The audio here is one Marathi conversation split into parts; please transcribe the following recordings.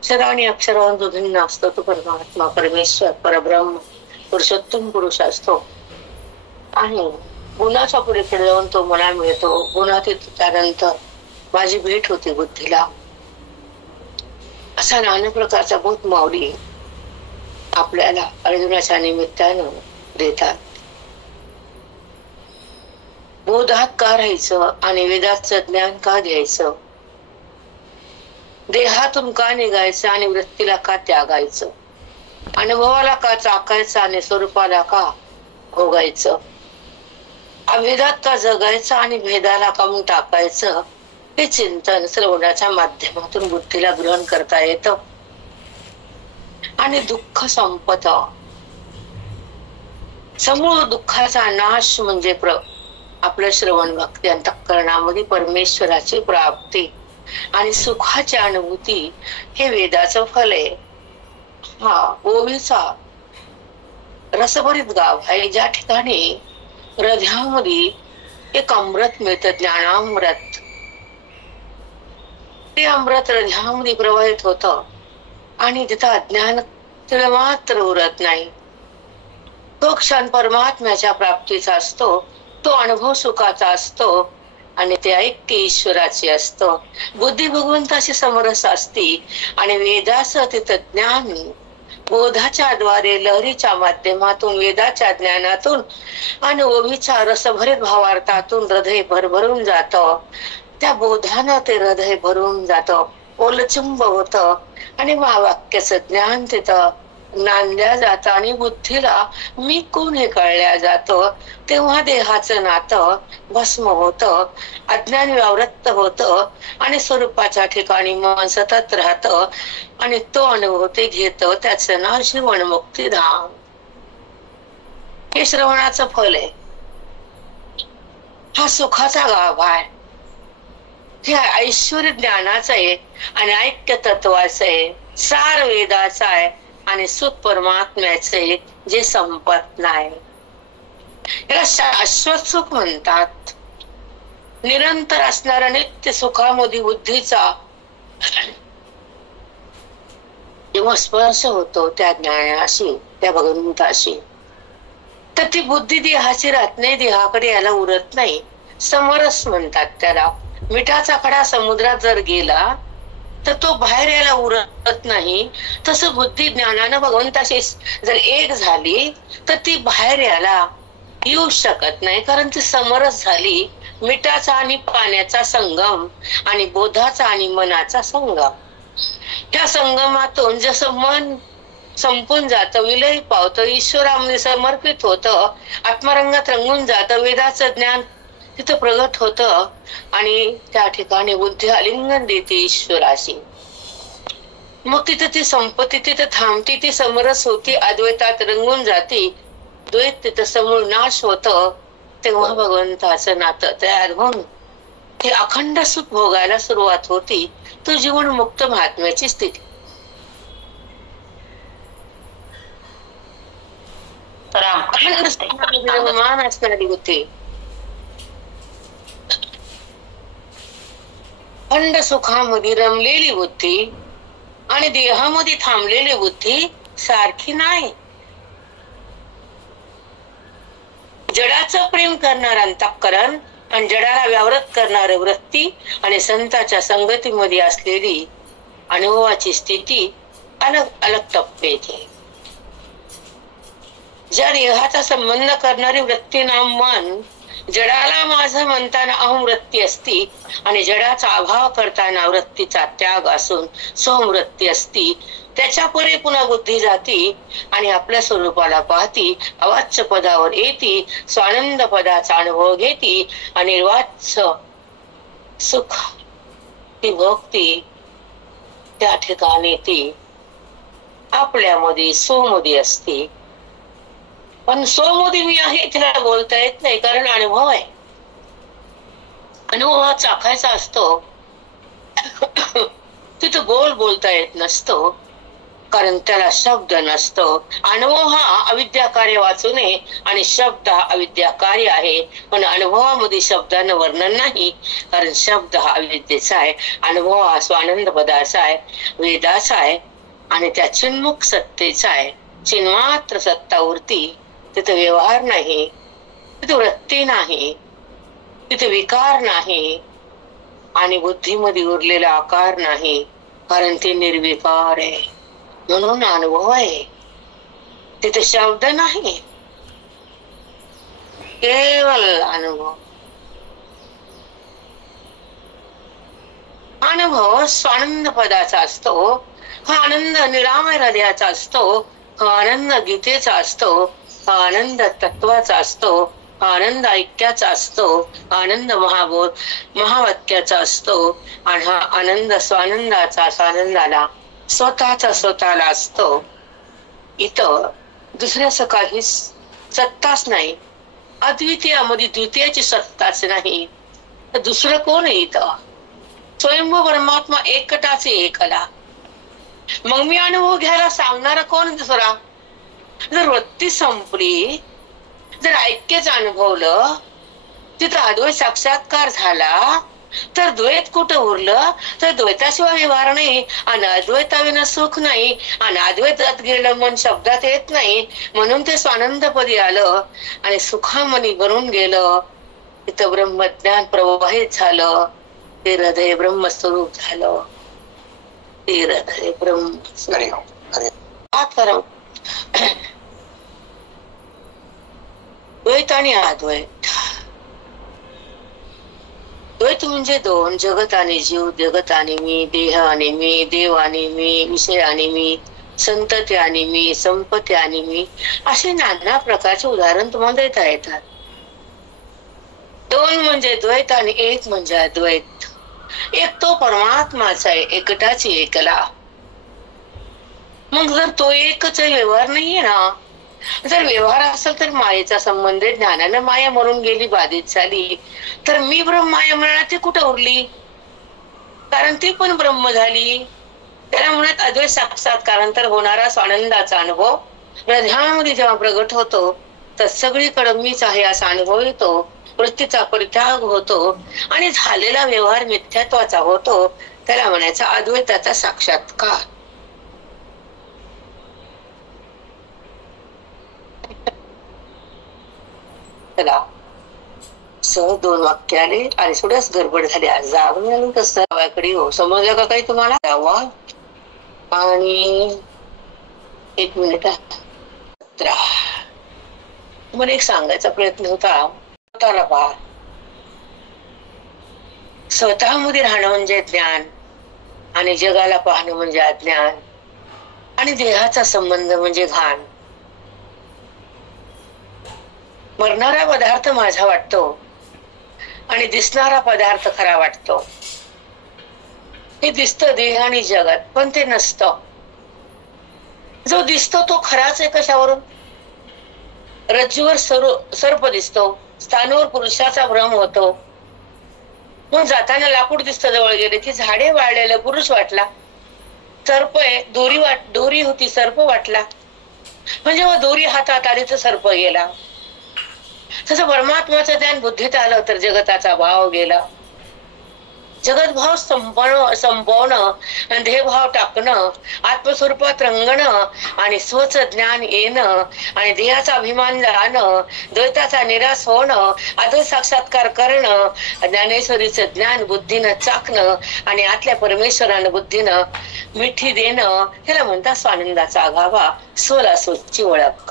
अक्षर आणि अक्षरावरून जो भिन्न असतो तो परमात्मा, परमेश्वर, परब्रह्म, पुरुषोत्तम पुरुष असतो. आणि गुणाच्या पुढे जाऊन तो मला मिळतो. गुणातीत त्यानंतर माझी भेट होती बुद्धीला. असा नाना प्रकारचा बोध माऊली आपल्याला अर्जुनाच्या निमित्तानं देतात. बोधात का राहायचं आणि वेदाचं ज्ञान का घ्यायचं, देहातून का निघायचं आणि वृत्तीला का त्यागायचं, अनुभवाला का चाकायचं आणि स्वरूपाला का भोगायचं, अभेदात का जगायचं आणि भेदाला काढून टाकायचं, हे चिंतन श्रवणाच्या माध्यमातून बुद्धीला ग्रहण करता येतं. आणि दुःख संपत. समूळ दुःखाचा नाश म्हणजे आपलं श्रवण भक्ती, अंतःकरणामध्ये परमेश्वराची प्राप्ती आणि सुखाची अनुभूती हे वेदाचं फल आहे. हा ओवीचा रसभरीत गाव आहे, ज्या ठिकाणी हृदयामध्ये एक अमृत मिळतं, ज्ञानामृत. ते अमृत हृदयामध्ये प्रवाहित होतं आणि तिथं अज्ञान तिला मात्र उरत नाही. तो क्षण परमात्म्याच्या प्राप्तीचा असतो, तो अनुभव सुखाचा असतो आणि ते ऐक्य ईश्वराचे असतं. बुद्धी भगवंताशी समरस असते आणि वेदाचं तिथं ज्ञान बोधाच्या द्वारे लहरीच्या माध्यमातून, वेदाच्या ज्ञानातून आणि ओवीच्या रसभरीत भावार्थातून हृदय भरभरून जातं. त्या बोधानं ते हृदय भरून जातं, ओलचुंब होतं आणि महावाक्याचं ज्ञान तिथं नांदल्या जातं आणि बुद्धीला मी कोण हे कळल्या जातं. तेव्हा देहाचं नातं भस्म होतं, अज्ञान व्यावृत्त होतं आणि स्वरूपाच्या ठिकाणी मन सतत राहतं आणि तो अनुभव ते घेतं. त्याचं नाव श्रवण मुक्तिधाम. हे श्रवणाचं फल आहे. हा सुखाचा गाभ आहे, हे ऐश्वर ज्ञानाचं आहे आणि ऐक्य तत्वाचं आहे, सार वेदाचा आहे आणि सुख परमात्म्याचं आहे जे संपत नाही. याला शाश्वत सुख म्हणतात. निरंतर असणारा नित्य सुखामध्ये बुद्धीचा जेव्हा स्पर्श होतो त्या ज्ञानाशी, त्या भगवंताशी, तर ती बुद्धी देहाची राहत नाही, देहाकडे याला उरत नाही. समरस म्हणतात त्याला. मिठाचा खडा समुद्रात जर गेला तर तो बाहेर यायला उरत नाही. तसं बुद्धी ज्ञानानं भगवंताशी जर एक झाली तर ती बाहेर यायला येऊ शकत नाही, कारण ती समरस झाली. मिठाचा आणि पाण्याचा संगम आणि बोधाचा आणि मनाचा संगम. त्या संगमातून जसं मन संपून जातं, विलय पावतं, ईश्वरामध्ये समर्पित होतं, आत्मरंगात रंगून जातं, वेदाचं ज्ञान तिथं प्रगट होतं आणि त्या ठिकाणी बुद्धी आलिंगन देते ईश्वराशी. मग तिथं ती संपत्ती तिथं थांबती, ती समरस होती, अद्वैतात रंगून जाती, द्वैत तिथं समूळ नाश होतं. तेव्हा भगवंताचं नातं तयार होऊन हे अखंड सुख भोगायला सुरुवात होती. तो जीवन मुक्त महात्म्याची स्थिती. मान असणारी होती, अखंड सुखामध्ये रमलेली बुद्धी आणि देहामध्ये थांबलेली बुद्धी सारखी नाही. जडाचं प्रेम करणार अंतःकरण आणि जडाला व्यावृत करणारी वृत्ती आणि संतांच्या संगतीमध्ये असलेली अनुभवाची स्थिती अलग अलग टप्पे येते. ज्या देहाचा संबंध करणारी वृत्ती नाम मन, जडाला माझं म्हणताना अहमवृत्ती असती आणि जडाचा अभाव करताना वृत्तीचा त्याग असून सोमवृत्ती असती. त्याच्या पुढे पुन्हा बुद्धी जाती आणि आपल्या स्वरूपाला पाहती, अवाच्य पदावर येती, स्वानंद पदाचा अनुभव घेती आणि निर्वाच्य सुख ती भोगती. त्या ठिकाणी ती आपल्यामध्ये सोमध्ये असते. पण सोमध्ये मी आहे तिला बोलता येत नाही, कारण अनुभव आहे. अनुभव हा चाखायचा असतो, तिथं बोलता येत नसतो. कारण त्याला शब्द नसतो. अनुभव हा अविद्या कार्य वाचू नये आणि शब्द हा अविद्या कार्य आहे. पण अनुभवामध्ये शब्दानं वर्णन नाही, कारण शब्द हा अविद्येचा आहे, अनुभव हा स्वानंद पदाचा आहे, वेदाचा आहे आणि त्या चिन्मुख सत्तेचा आहे. चिन्मात्र सत्तावरती तिथे व्यवहार नाही, तिथे वृत्ती नाही, तिथे विकार नाही आणि बुद्धीमध्ये उरलेला आकार नाही, कारण ते निर्विकार आहे. म्हणून अनुभव आहे. तिथे शब्द नाही, केवळ अनुभव. अनुभव स्वानंद पदाचा असतो. हा आनंद निरामय हृदयाचा असतो. हा आनंद गीतेचा असतो. हा आनंद तत्वाचा असतो. हा आनंद ऐक्याचा असतो. आनंद महावाक्याचा असतो. आणि हा आनंद स्वानंदाचा स्वानंदाला स्वतःला असतो. इथं दुसऱ्याचं काही सत्ताच नाही. अद्वितीयामध्ये द्वितीयाची सत्ताच नाही. तर दुसरं कोण आहे इथं? स्वयंभू परमात्मा एकटाचे एकला. मग मी अनुभव घ्यायला सांगणारा कोण दुसरा? जर वृत्ती संपली, जर ऐक्यच अनुभवलं, तिथं अद्वैत साक्षात्कार झाला, तर द्वैत कुठं उरलं? तर द्वैताशिवाय व्यवहार नाही आणि अद्वैताविना सुख नाही आणि अद्वैतात गेलं मन शब्दात येत नाही. म्हणून ते स्वानंदपदी आलं आणि सुखामनी बनून गेलं. तिथं ब्रह्मज्ञान प्रवाहित झालं. ते हृदय ब्रह्मस्वरूप झालं. ते हृदय ब्रह्म द्वैत आणि अद्वैत. द्वैत म्हणजे दोन, जगत आणि जीव, जगत आणि मी, देह आणि मी, देव आणि मी, विषय आणि मी, संतती आणि मी, संपत्ती आणि मी, असे नाना प्रकारचे उदाहरण तुम्हाला देता येतात. दोन म्हणजे द्वैत आणि एक म्हणजे अद्वैत. एक तो परमात्माचा आहे, एकटाची एकला. मग जर तो एकच व्यवहार नाहीये ना, जर व्यवहार असेल तर मायेचा संबंध आहे. ज्ञानानं माया मरून गेली, बाधित झाली, तर मी ब्रह्म माया मिळणार ती कुठं उरली? कारण ती पण ब्रह्म झाली. त्याला म्हणत अद्वैत साक्षात्कारानंतर होणारा स्वानंदाचा अनुभव हृदयामध्ये जेव्हा प्रगट होतो, तर सगळीकडे मीच आहे असा अनुभव येतो. वृत्तीचा परित्याग होतो आणि झालेला व्यवहार मिथ्यात्वाचा होतो. त्याला म्हणायचा अद्वैताचा साक्षात्कार. सहज दोन वाक्य आले आणि थोड्याच गडबड झाली. आज जाऊन आलो कसं गावाकडे. हो, समजलं का काही तुम्हाला? गावा आणि एक मिनिट मला एक सांगायचा प्रयत्न होता. स्वतःला पहा. स्वतःमध्ये राहणं म्हणजे ज्ञान आणि जगाला पाहणं म्हणजे अज्ञान आणि देहाचा संबंध म्हणजे घाण. मरणारा पदार्थ माझा वाटतो आणि दिसणारा पदार्थ खरा वाटतो. हे दिसतं देह आणि जगात, पण ते नसतं. जो दिसतो तो खराच आहे. कशावरून? रज्जूवर सर्प दिसतो, स्थानावर पुरुषाचा भ्रम होतो. मग जाताना लाकूड दिसतं, जवळ गेले की झाडे वाळलेलं पुरुष वाटला. सर्प आहे, दोरी होती, सर्प वाटला. म्हणजे मग दोरी हातात आली तर सर्प गेला. तसं परमात्माचं ज्ञान बुद्धीत आलं तर जगताचा भाव गेला. जगत भाव संपवणं, देहभाव टाकणं, आत्मस्वरूपात रंगणं आणि स्वच ज्ञान येणं आणि देहाचा अभिमान जाणं, द्वैताचा निराश होणं, अद्वैत साक्षात्कार करणं, ज्ञानेश्वरीचं ज्ञान बुद्धीनं चाकणं आणि आतल्या परमेश्वरानं बुद्धीनं मिठी देणं, त्याला म्हणतात स्वानंदाचा आघावा. स्वला स्वची ओळख.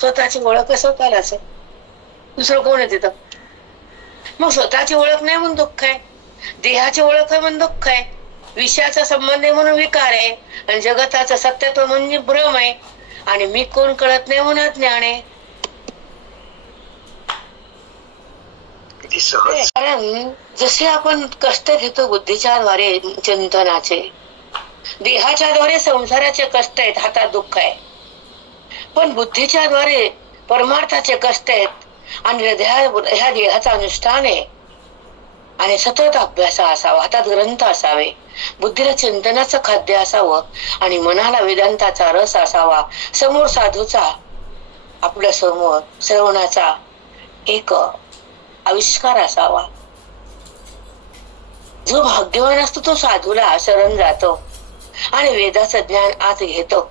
स्वतःची ओळख स्वतःलाच आहे, दुसरं कोण आहे तिथं? मग स्वतःची ओळख नाही म्हणून दुःख आहे, देहाची ओळख आहे म्हणून दुःख आहे, विषयाचा संबंध आहे म्हणून विकार आहे आणि जगताचं सत्यत्व म्हणजे भ्रम आहे आणि मी कोण कळत नाही म्हणून ज्ञान आहे. कारण जसे आपण कष्ट घेतो बुद्धीच्या द्वारे चिंतनाचे, देहाच्या द्वारे संसाराचे कष्ट आहेत, हातात दुःख आहे, पण बुद्धीच्या द्वारे परमार्थाचे कष्ट आहेत आणि ह्या देहाचा अनुष्ठान आहे. आणि सतत अभ्यास असावा, हातात ग्रंथ असावे, बुद्धीला चिंतनाचं खाद्य असावं आणि मनाला वेदांताचा रस असावा, समोर साधूचा, आपल्या समोर श्रवणाचा एक आविष्कार असावा. जो भाग्यवान असतो तो साधूला शरण जातो आणि वेदाचं ज्ञान आत घेतो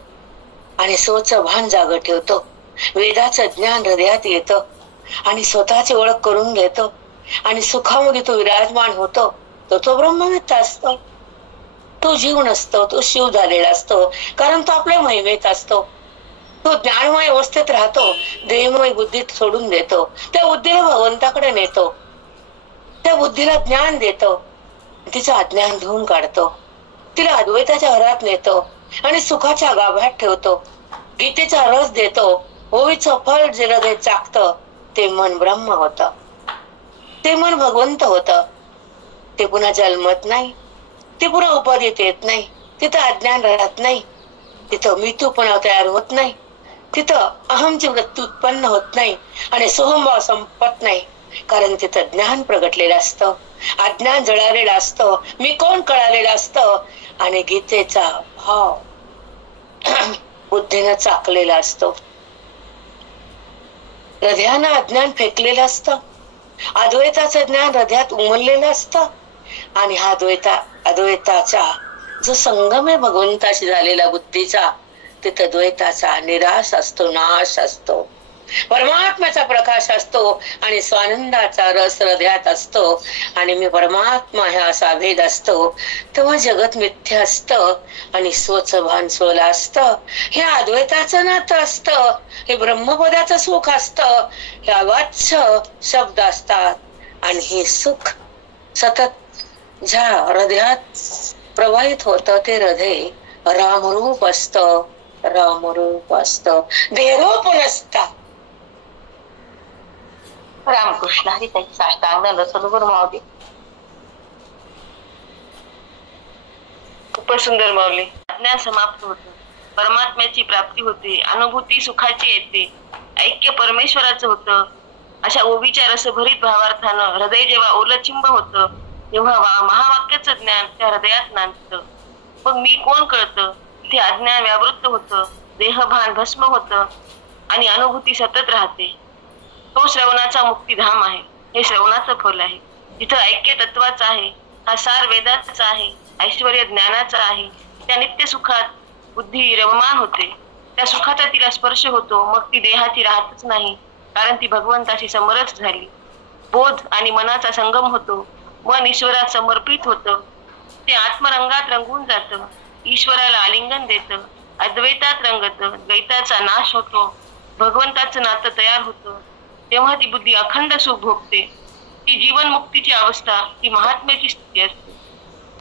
आणि स्वचं भान जाग ठेवतो. वेदाचं ज्ञान हृदयात येतं आणि स्वतःची ओळख करून घेतो आणि सुखामध्ये तो विराजमान होतो. तो ब्रह्मवेत्ता असतो, तो जीव नसतो, तो शिव झालेला असतो, कारण तो आपल्या महिमेत असतो. तो ज्ञानमय अवस्थेत राहतो, देहमय बुद्धीत सोडून देतो, त्या बुद्धीला भगवंताकडे नेतो, त्या बुद्धीला ज्ञान देतो, तिचं अज्ञान धुवून काढतो, तिला अद्वैताच्या घरात नेतो आणि सुखाच्या गाभ्यात ठेवतो. गीतेचा रस देतो, ओवीचं फळ जे हृदय चाकतं ते मन ब्रह्म होतं, ते मन भगवंत होतं. ते पुन्हा जन्मत नाही, ते पुन्हा उपाधीत येत नाही, तिथं अज्ञान राहत नाही, तिथं मृत्यूपणा तयार होत नाही, तिथं अहमची वृत्ती उत्पन्न होत नाही आणि सोहमभाव संपत नाही, कारण तिथं ज्ञान प्रगटलेलं असतं, अज्ञान जळालेलं असतं, मी कोण कळालेलं असतं आणि गीतेचा भाव बुद्धीनं चाकलेला असतो. हृदयानं अज्ञान फेकलेलं असतं, अद्वैताचं ज्ञान हृदयात उमललेलं असतं आणि हा अद्वैताचा जो संगम आहे भगवंताशी झालेला बुद्धीचा, तिथं द्वैताचा निराश असतो, नाश असतो, परमात्म्याचा प्रकाश असतो आणि स्वानंदाचा रस हृदयात असतो आणि मी परमात्मा ह्या असा भेद असतो. तेव्हा जगत मिथ्य असतं आणि स्वचं भान स्वला असतं. हे अद्वैताचं नातं असतं, हे ब्रह्मपदाचं सुख असतं, हे अवाच्य शब्द असतात आणि हे सुख सतत ज्या हृदयात प्रवाहित होतं ते हृदय रामरूप असतं, रामरूप असतं, देहरूप नसतं. रामकृष्ण हरी. त्याची साष्टांग सद्गुरु माऊली. खूपच सुंदर माऊली. अज्ञान समाप्त होत, परमात्म्याची प्राप्ती होते, अनुभूती सुखाची येते, ऐक्य परमेश्वराचं होतं. अशा ओवीच्या रसभरीत भावार्थानं हृदय जेव्हा ओलचिंब होतं तेव्हा महावाक्याचं ज्ञान त्या हृदयात नांदतं. मग मी कोण कळतं, ते अज्ञान व्यावृत्त होतं, देहभान भस्म होतं आणि अनुभूती सतत राहते. तो श्रवणाचा मुक्तिधाम आहे, हे श्रवणाचं फल आहे. तिथं ऐक्य तत्वाचा आहे, हा सार वेदाचा आहे, ऐश्वर्य ज्ञानाचा आहे. त्या नित्य सुखात बुद्धी रममान होते, त्या सुखाचा तिला स्पर्श होतो. मग ती देहाची राहतच नाही, कारण ती भगवंताशी समरस झाली. बोध आणि मनाचा संगम होतो, मन ईश्वरात समर्पित होतं, ते आत्मरंगात रंगून जातं, ईश्वराला आलिंगन देतं, अद्वैतात रंगतं, द्वैताचा नाश होतो, भगवंताचं नातं तयार होतं. तेव्हा ती बुद्धी अखंड सुख भोगते. ती जीवन मुक्तीची अवस्था, ती महात्म्याची स्थिती असते.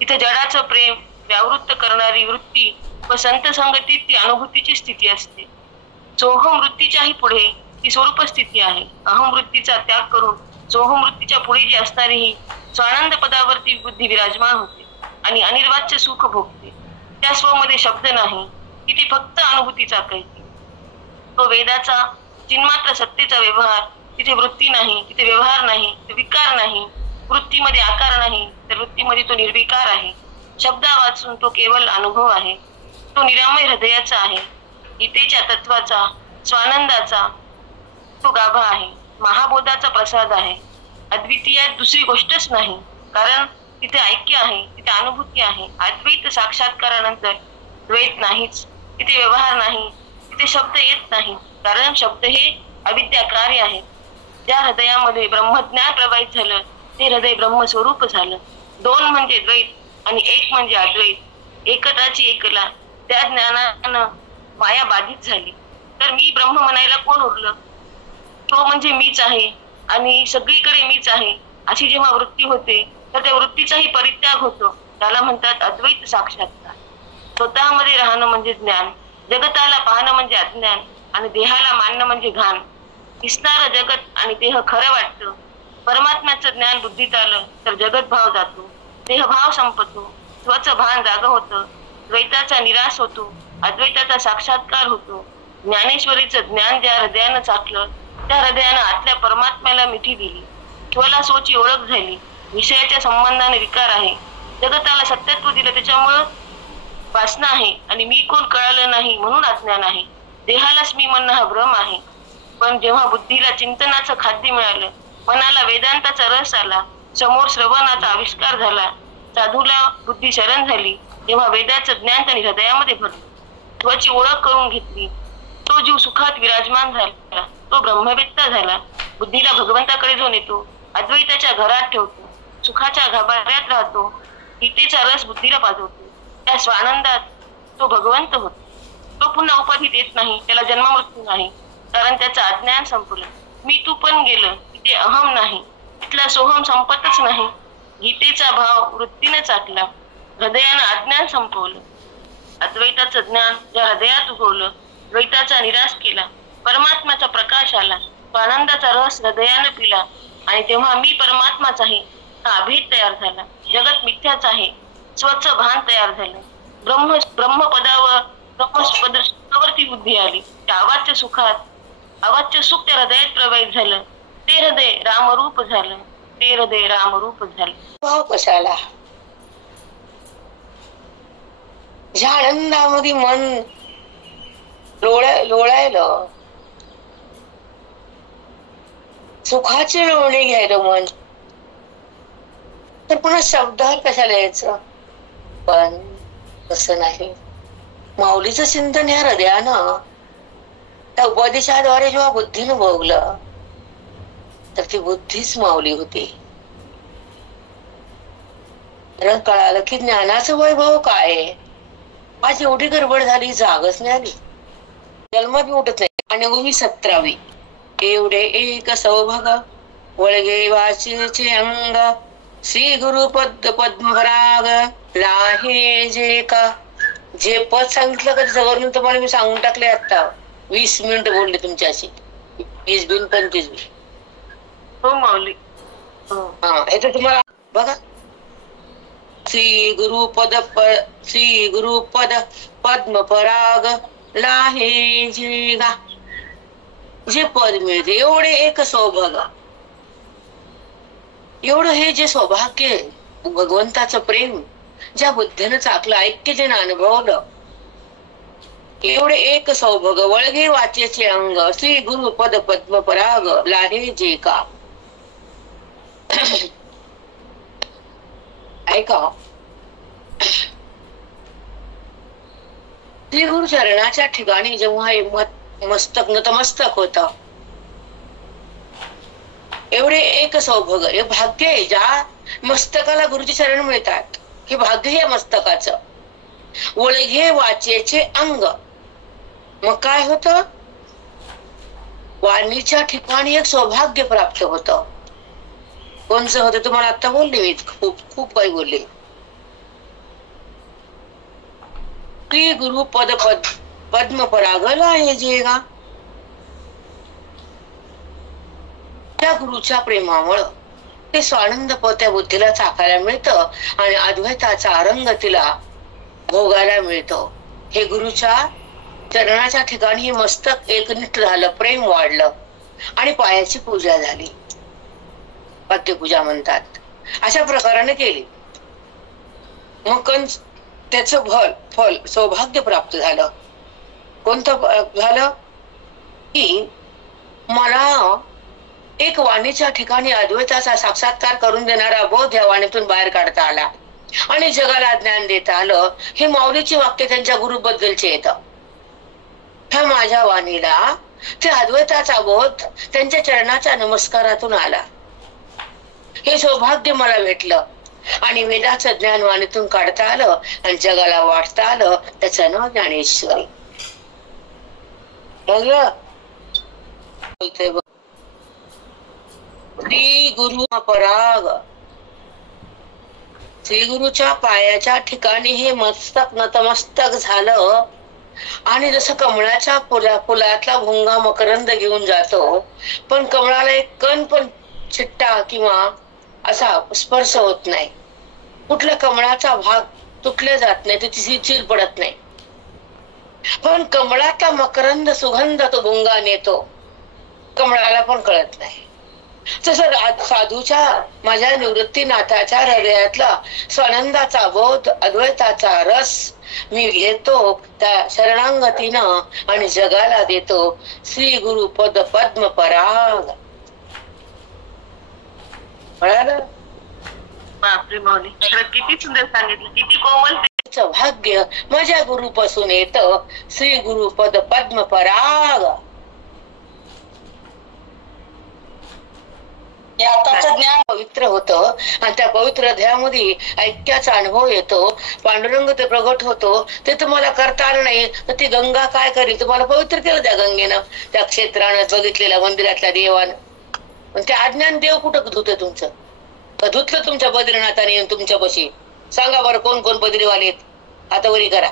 तिथे जडाचं प्रेम व्यावृत्त करणारी वृत्ती व संत संगतीत ती अनुभूतीची स्थिती असते. सोहम वृत्तीच्याही पुढे ती स्वरूप स्थिती आहे. अहम वृत्तीचा त्याग करून सोहम वृत्तीच्या पुढे जी असणारी ही स्वानंद पदावरती बुद्धी विराजमान होते आणि अनिर्वाच्य सुख भोगते. त्या स्वमध्ये शब्द नाही, ती फक्त अनुभूतीचा कळते. तो वेदाचा चिन्मात्र सत्तेचा व्यवहार. तिथे वृत्ती नाही, तिथे व्यवहार नाही, विकार नाही, वृत्तीमध्ये आकार नाही, तर वृत्तीमध्ये तो निर्विकार आहे. शब्दा वाचून तो केवळ अनुभव आहे. तो निरामय हृदयाचा आहे, गीतेच्या तत्वाचा, स्वानंदाचा तो गाभा आहे, महाबोधाचा प्रसाद आहे. अद्वितीय दुसरी गोष्टच नाही, कारण तिथे ऐक्य आहे, तिथे अनुभूती आहे. अद्वैत साक्षात्कारानंतर द्वैत नाहीच, तिथे व्यवहार नाही, तिथे शब्द येत नाही, कारण शब्द हे अविद्या कार्य आहे. ज्या हृदयामध्ये ब्रह्मज्ञान प्रवाहित झालं ते हृदय ब्रह्मस्वरूप झालं. दोन म्हणजे द्वैत आणि एक म्हणजे अद्वैत, एकताची एकला. त्या ज्ञानानं माया बाधित झाली, तर मी ब्रह्म म्हणायला कोण उरलं? तो म्हणजे मीच आहे आणि सगळीकडे मीच आहे अशी जेव्हा वृत्ती होते तर त्या वृत्तीचाही परित्याग होतो. त्याला म्हणतात अद्वैत साक्षात्कार. स्वतःमध्ये राहणं म्हणजे ज्ञान, जगताला पाहणं म्हणजे अज्ञान आणि देहाला मानणं म्हणजे घाण. दिसणारं जगत आणि देह खरं वाटतं. परमात्म्याचं ज्ञान बुद्धीत आलं तर जगत भाव जातो, देहभाव संपतो, स्वचं भान जाग होतं, द्वैताचा निराश होतो, अद्वैताचा साक्षात्कार होतो. ज्ञानेश्वरीचं ज्ञान ज्या हृदयानं चाकलं त्या हृदयानं आतल्या परमात्म्याला मिठी दिली, स्वला स्वची ओळख झाली. विषयाच्या संबंधाने विकार आहे. जगताला सत्यत्व दिलं त्याच्यामुळं वासना आहे आणि मी कोण कळालं नाही म्हणून अज्ञान आहे. देहालाच मी म्हणणं हा भ्रम आहे. पण जेव्हा बुद्धीला चिंतनाचं खाद्य मिळालं, मनाला वेदांताचा रस आला, समोर श्रवणाचा आविष्कार झाला, साधूला बुद्धी शरण झाली, तेव्हा वेदाचं ज्ञान त्यांनी हृदयामध्ये भरलं, त्वची ओळख करून घेतली, तो जीव सुखात विराजमान झाला, तो ब्रह्मवेत्ता झाला. बुद्धीला भगवंताकडे जो नेतो, अद्वैताच्या घरात ठेवतो, सुखाच्या गाभाऱ्यात राहतो, गीतेचा रस बुद्धीला पाजवतो, त्या स्वानंदात तो भगवंत होतो. तो पुन्हा उपाधीत येत नाही, त्याला जन्ममृत्यू नाही, कारण त्याचं अज्ञान संपलं. मी तू पण गेलं, तिथे अहम नाही, तिथला सोहम संपतच नाही. गीतेचा भाव वृत्तीने चाटला, हृदयानं अज्ञान संपवलं, अद्वैताचं ज्ञान ज्या हृदयात उगवलं, द्वैताचा निराश केला, परमात्म्याचा प्रकाश आला, आनंदाचा रस हृदयानं पिला, आणि तेव्हा मी परमात्माच आहे हा अभेद तयार झाला. जगत मिथ्याच आहे, स्वच्छ भान तयार झालं. ब्रह्मपदावर ब्रह्मपदावरती बुद्धी आली. त्या अवाच्य सुखात अवाच्य सुख त्या हृदयात प्रवाहित झालं. ते हृदय रामरूप झालं, ते हृदय रामरूप झालं. भाव कशाला? ज्या आनंदामध्ये मन लोळायलं, सुखाचे लोळणे घ्यायला मन, तर पुन्हा शब्दावर कशाला यायचं? पण तसं नाही. माऊलीचं चिंतन या हृदयानं त्या उपदेशाद्वारे जेव्हा बुद्धीनं भोगलं, तर ती बुद्धीच माऊली होती. कळालं की ज्ञानाचं वैभव काय आहे. आज एवढी गडबड झाली, जागच नाही आली, जन्म बी उठत नाही. आणि उभी 17वी. एवढे एक सौभाग वळगे वाचेचे अंग, श्री गुरु पद्मराग लाहे जे का. जे पद सांगितलं का त्याच्यावरून तुम्हाला मी सांगून टाकले. आता 20 मिनिट बोलले तुमच्याशी, 20 बिन 25 बिन. हो माऊली. हा, हे तर तुम्हाला बघा. श्री गुरु पद पद्म पराग लाहे जे गा. जे पद मिळते एवढे एक सौभाग, एवढं हे जे सौभाग्य, भगवंताचं प्रेम ज्या बुद्धीनं चाकलं, ऐक्य जे अनुभवलं, एवढे एक सौभाग वळगे वाचेचे अंग, श्री गुरु पद पद्म पराग लाहे जे का. ऐका, श्री गुरु चरणाच्या ठिकाणी जेव्हा मस्तक नतमस्तक होत, एवढे एक सौभाग्य, हे भाग्य आहे. ज्या मस्तकाला गुरुचे चरण मिळतात, हे भाग्य या मस्तकाचं. वळघे वाचेचे अंग, मग काय होत? वाणीच्या ठिकाणी एक सौभाग्य प्राप्त होत. कोणचं होतं तुम्हाला आता बोलले मी, खूप काही बोलले. श्री गुरु पद्म परागला आहे जे गा. त्या गुरुच्या प्रेमामुळं ते स्वानंद त्या बुद्धीला चाकायला मिळतं आणि अद्वैताचा रंग तिला भोगायला मिळतो. हे गुरुच्या चरणाच्या ठिकाणी हे मस्तक एकनिष्ठ झालं, प्रेम वाढलं आणि पायाची पूजा झाली, पाद्यपूजा म्हणतात. अशा प्रकाराने केली. मग त्याचं फल सौभाग्य प्राप्त झालं. कोणतं झालं? की मला एक वाणीच्या ठिकाणी अद्वैताचा साक्षात्कार करून देणारा बोध या वाणीतून बाहेर काढता आला आणि जगाला ज्ञान देता आलं. हे माऊलीचे वाक्य त्यांच्या गुरुबद्दलचे येतं. ह्या माझ्या वाणीला ते अद्वैताचा बोध त्यांच्या चरणाच्या नमस्कारातून आला. हे सौभाग्य मला भेटलं आणि वेदाचं ज्ञान वाणीतून काढता आलं आणि जगाला वाटता आलं. त्याचं नाव ज्ञानेश्वरी. बोलतोय श्री गुरु पराग. श्री गुरुच्या पायाच्या ठिकाणी हे मस्तक नतमस्तक झालं आणि जसं कमळाच्या फुलातला भुंगा मकरंद घेऊन जातो, पण कमळाला एक कण पण चिट्टा किंवा असा स्पर्श होत नाही. कुठल्या कमळाचा भाग तुटले जात नाही, त्याची चीर पडत नाही. पण कमळाचा मकरंद सुगंध तो भुंगा नेतो, कमळाला पण कळत नाही. तसं साधूच्या माझ्या निवृत्तीनाथाच्या हृदयातला स्वानंदाचा बोध अद्वैताचा रस मी घेतो त्या शरणांगतीनं आणि जगाला देतो श्री गुरु पद पद्म पराग. बापरे माऊली, किती सुंदर सांगितलं, किती कोमल भाग्य माझ्या गुरुपासून येत श्री गुरु पद पद्म पराग. ज्ञान पवित्र होत आणि त्या पवित्र ध्येयामध्ये ऐक्याचा अनुभव येतो. पांडुरंग ते प्रगट होतो. ते तुम्हाला करता आलं नाही तर ती गंगा काय करील? तुम्हाला पवित्र केलं त्या गंगेनं, त्या क्षेत्रानं, बघितलेल्या मंदिरातल्या देवानं. पण ते अज्ञान देव कुठं धुत तुमचं? धुतलं तुमच्या बद्रीनाथाने येऊन तुमच्या पशी? सांगा बरं कोण कोण बद्रीवाले? आता वरी करा.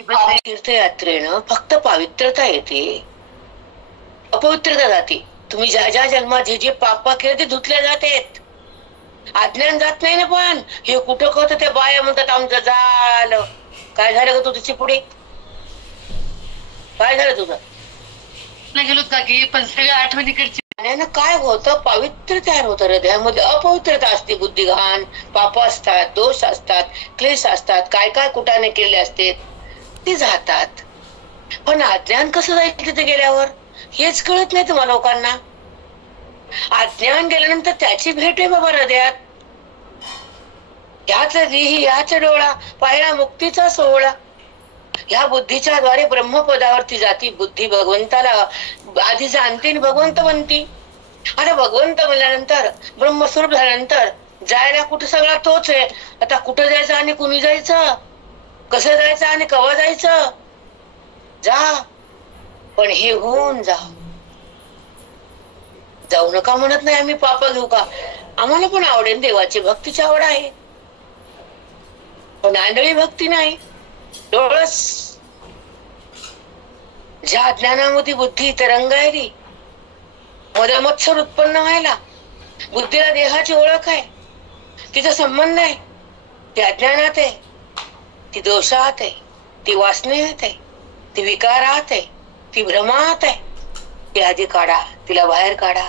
तीर्थयात्रेनं फक्त पवित्रता येते, अपवित्रता जाते. तुम्ही ज्या ज्या जन्मात जे जे पाप केले ते धुतले जातेत, अज्ञान जात नाही ना. पण हे कुठं करत त्या बाया म्हणतात आमचं झालं. काय झालं का तुझी पुढे? काय झालं तुझं? गेलो की पण सगळ्या आठवणीकडची काय होतं? पवित्र तयार होतं. हृदयामध्ये अपवित्रता असते, बुद्धिघान, पाप असतात, दोष असतात, क्लेश असतात, काय काय कुठाने केले असते ते जातात. पण अज्ञान कसं जायचं तिथे गेल्यावर हेच कळत नाही तुम्हाला लोकांना. अज्ञान गेल्यानंतर त्याची भेट आहे बाबा हृदयात. ह्याच देही ह्याच डोळा पाहिला मुक्तीचा सोहळा. ह्या बुद्धीच्या द्वारे ब्रह्मपदावरती जाती बुद्धी भगवंताला आधी जाणते आणि भगवंत बनती. आता भगवंत म्हणल्यानंतर ब्रह्मस्वरूप झाल्यानंतर जायला कुठं सगळा तोच आहे. आता कुठं जायचं आणि कुणी जायचं, कसं जायचं आणि केव्हा जायचं? जा, पण हे होऊन जा. जाऊ नका म्हणत नाही आम्ही, पाप घेऊ का? आम्हाला पण आवडेल, देवाची भक्तीची आवड आहे, पण आंधळी भक्ती नाही. डोळस ज्या ज्ञानामध्ये बुद्धी तरंगायली, मदमत्सर उत्पन्न व्हायला, बुद्धीला देहाची ओळख आहे, तिचा संबंध आहे, ती अज्ञानात आहे, ती दोषात आहे, ती वासनेत आहे, ती विकारात आहे, ती भ्रमात आहे. ती आधी काढा, तिला बाहेर काढा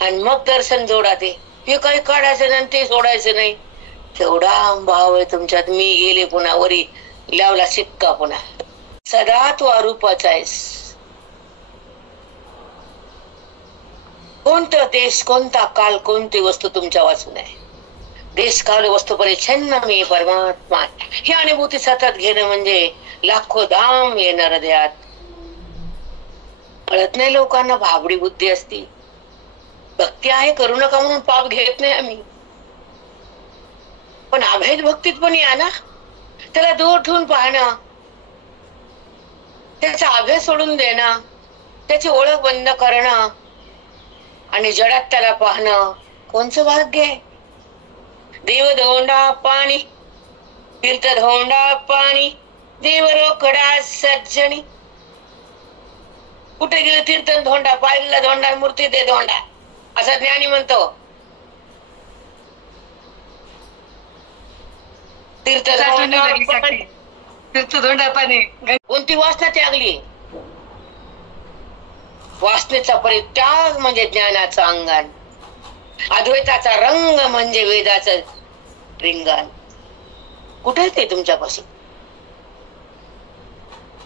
आणि मग दर्शन जोडा. ते हे काही काढायचं नाही, ते सोडायचं नाही. तेवढा भाव आहे तुमच्यात. मी गेले पुन्हा वरी लावला शिक्का पुन्हा. सदा तू अरूपाचा आहेस. कोणतं देश, कोणता काल, कोणती वस्तू तुमच्या वाचून आहे? देश काल वस्तू परिच्छिन्न मी परमात्मा. ही अनुभूती सतत घेणं म्हणजे लाखो धाम येणार हृदयात. कळत नाही लोकांना, भाबडी बुद्धी असती. भक्ती आहे, करू नका म्हणून पाप घेत नाही आम्ही, पण अभेद भक्तीत पण या ना. त्याला दूर ठेवून पाहणं, त्याचा अभेद सोडून देणं, त्याची ओळख बंद करणं आणि जडात त्याला पाहणं कोणचं भाग्य आहे? देव धोंडा पाणी, तीर्थ धोंडा पाणी, देव रोकडा सज्जनी. कुठे गेलं तीर्थ धोंडा, पाहिलेला धोंडा, मूर्ती दे धोंडा, असा ज्ञानी म्हणतो. तीर्थ धोंडा पाणी, कोणती वासना त्यागली? वासनेचा परित्याग म्हणजे ज्ञानाचं अंगण. अद्वैताचा रंग म्हणजे वेदाचं रिंगण. कुठे ते तुमच्यापाशी?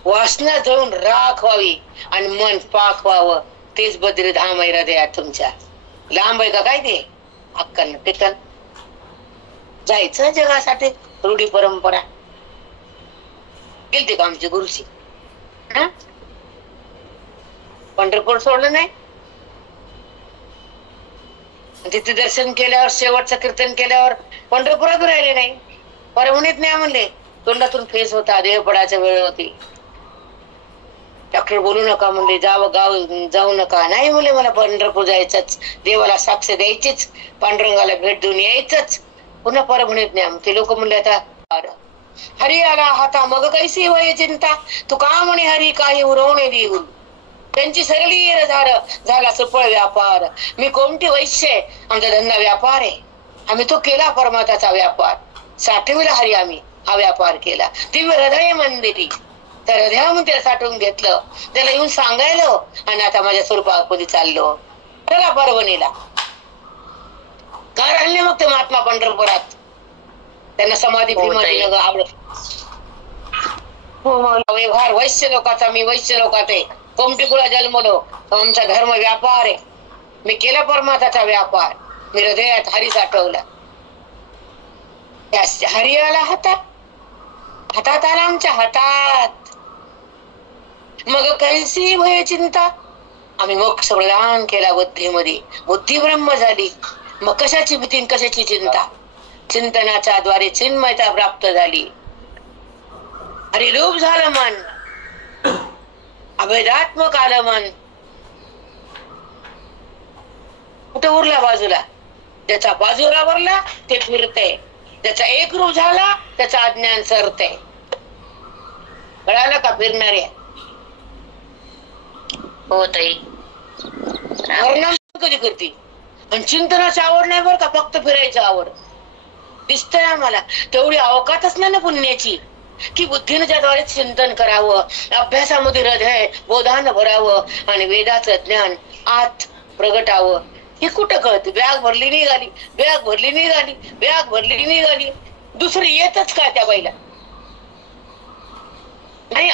वासना जळून राख व्हावी आणि मन पाक व्हावं, तेच बद्री धाम आहे हृदयात तुमच्या. लांब आहे का काय ते? अक्कल टिकल जायचं जगासाठी. रूढी परंपरा गेलते का आमची गुरुची? पंढरपूर सोडलं नाही. तिथे दर्शन केल्यावर, शेवटचं कीर्तन केल्यावर पंढरपुरात राहिले नाही. परभणीत नाही म्हणले, तोंडातून फेस होता, देह पडायच्या वेळ होती. डॉक्टर बोलू नका म्हणले, गाव जाऊ नका. नाही म्हणले, मला पंढरपूर जायचंच, देवाला साक्ष द्यायचीच, पांडुरंगाला भेट देऊन यायचंच. पुन्हा परभणीत नाही. ते लोक म्हणले आता हरी आला हाता मग कैसी वय चिंता, तू का म्हणे हरी काही उरवणे देऊन. त्यांची सरली झाला सुफळ व्यापार. मी कोणती वैश्य, आमचा धंदा व्यापार आहे. आम्ही तो केला परमात्माचा व्यापार. साठविला हरी आम्ही हा व्यापार केला. दिव्य हृदय मंदिरी, त्या हृदयामध्ये त्याला साठवून घेतलं, त्याला येऊन सांगायला आणि आता माझ्या स्वरूपामध्ये चाललो. चला परभणीला घर आणले मग ते महात्मा पंढरपुरात. त्यांना समाधी भीमाजी आवडत. व्यवहार वैश्य लोकाचा, मी वैश्य लोकात आहे, कोमटीकुळा जन्मलो, आमचा धर्म व्यापार आहे. मी केला परमात्माचा व्यापार, मी हृदयात हरी साठवला. हरी आला हातात आला आमच्या हातात. मग कैसी भय चिंता, आम्ही मोक्ष प्रदान केला बुद्धीमध्ये, बुद्धी ब्रह्म झाली. मग कशाची भीती कशाची चिंता, चिंतनाच्या द्वारे चिन्मयता प्राप्त झाली. हरिरूप झालं मन, अभेदात्मक आलं मन. कुठं उरला बाजूला, ज्याचा बाजूला वरला ते फिरते, त्याचा एक रूप झाला त्याचा अज्ञान सरते. कळालं का फिरणारे? हो ताई. वर्णन कधी करते आणि चिंतनाची आवड नाही बरं का, फक्त फिरायची आवड. दिसतंय आम्हाला तेवढी अवकातच नाही ना पुण्याची की बुद्धीने त्याद्वारे चिंतन करावं, अभ्यासामध्ये हृदय बोधानं भरावं आणि वेदाचं ज्ञान आत प्रगटावं. हे कुठं कळत? बॅग भरली निघाली, बॅग भरली निघाली, बॅग भरली निघाली, दुसरी येतच काय त्या बाईला? नाही,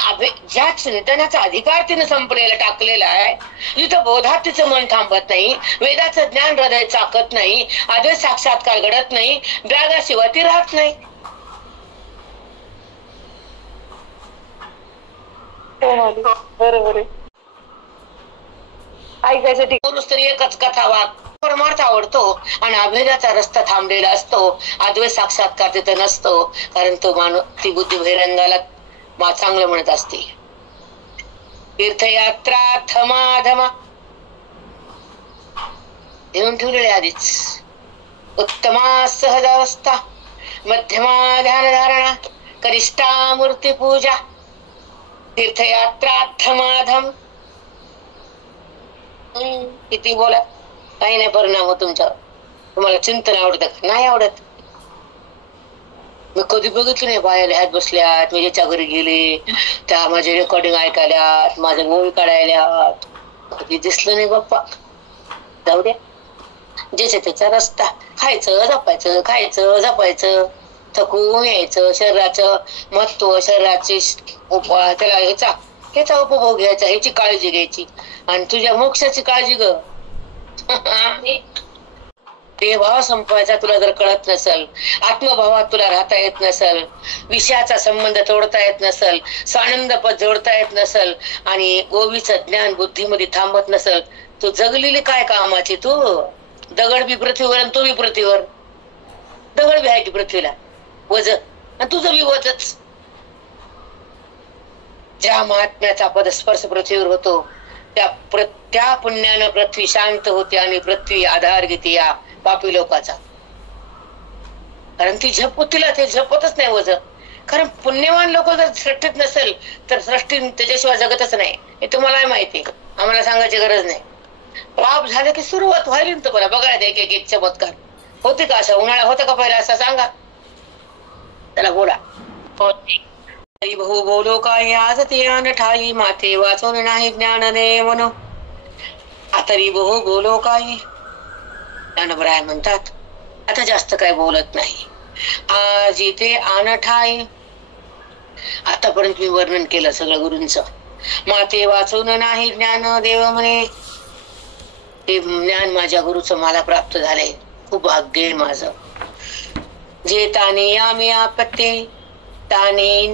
ज्या चिंतनाचा अधिकार तिने संपलेला टाकलेला आहे, जिथं बोधात तिचं मन थांबत नाही, वेदाचं ज्ञान हृदय चाकत नाही, आदर साक्षात्कार घडत नाही, बॅगाशिवाय ती राहत नाही. बरोबर आहे. ऐकायसाठी एकच कथा वाग परमार्थ आवडतो आणि अभेदाचा रस्ता थांबलेला असतो. अद्वैत साक्षात्कार तिथे नसतो, कारण तो मानव ती बुद्धी बहिरंगाला चांगलं म्हणत असते. तीर्थयात्रा धमाधमा येऊन ठेवलेले आधीच. उत्तमा सहजावस्था, मध्यमा ध्यान धारणा, कनिष्ठा मूर्ती पूजा. तीर्थयात्रा धमाधम. किती बोला, काही नाही परिणाम हो तुमच्यावर. तुम्हाला चिंतन आवडतं का? नाही आवडत. मी कधी बघितलं नाही बाया लिहात बसल्यात, मी ज्याच्या घरी गेले त्या माझे रेकॉर्डिंग ऐकायल्यात, माझे मूवी काढायल्यात, कधी दिसलं नाही बाप्पा. जाऊ द्या, ज्याच्या त्याचा रस्ता. खायचं जपायचं, खायचं जपायचं, थकून यायचं. शरीराचं महत्व, शरीराची त्याला ह्याचा उपभोग घ्यायचा, ह्याची काळजी घ्यायची. आणि तुझ्या मोक्षाची काळजी ग. देहभाव संपवायचा तुला जर कळत नसेल, आत्मभावात तुला राहता येत नसेल, विषयाचा संबंध तोडता येत नसेल, स्वानंद पद जोडता येत नसेल आणि गोवीचं ज्ञान बुद्धीमध्ये थांबत नसेल, तू जगलेली काय कामाची? तू दगड बी पृथ्वीवर आणि तू बी पृथ्वीवर. दगड बी आहे की पृथ्वीला वज, आणि तुझं बी वजच. ज्या महात्म्याचा पदस्पर्श पृथ्वीवर होतो त्या पुण्यानं पृथ्वी शांत होते आणि पृथ्वी आधार घेते या पापी लोकाचा. कारण ती तिला ते झपतच नाही वज. कारण पुण्यवान लोक जर सृष्टीत नसेल तर सृष्टी त्याच्याशिवाय जगतच नाही. हे तुम्हाला माहिती, आम्हाला सांगायची गरज नाही. पाप झालं की सुरुवात व्हायली ना तुम्हाला बघायला एक एक चमत्कार. होते का असा? उन्हाळा होता का पहिला असा? सांगा त्याला, बोला. बहु बोलो काय आज ते अनठाई, माते वाचून नाही ज्ञान दे म्हणून. तरी बहु बोलो काही ज्ञानबराय म्हणतात. आता जास्त काय बोलत नाही. आज इथे अनठाई. आतापर्यंत मी वर्णन केलं सगळं गुरूंच. माते वाचून नाही ज्ञान देव म्हणे. ते ज्ञान माझ्या गुरुचं मला प्राप्त झालंय. खूप भाग्य आहे माझं. जे ताने या मी आपत्ते, ताने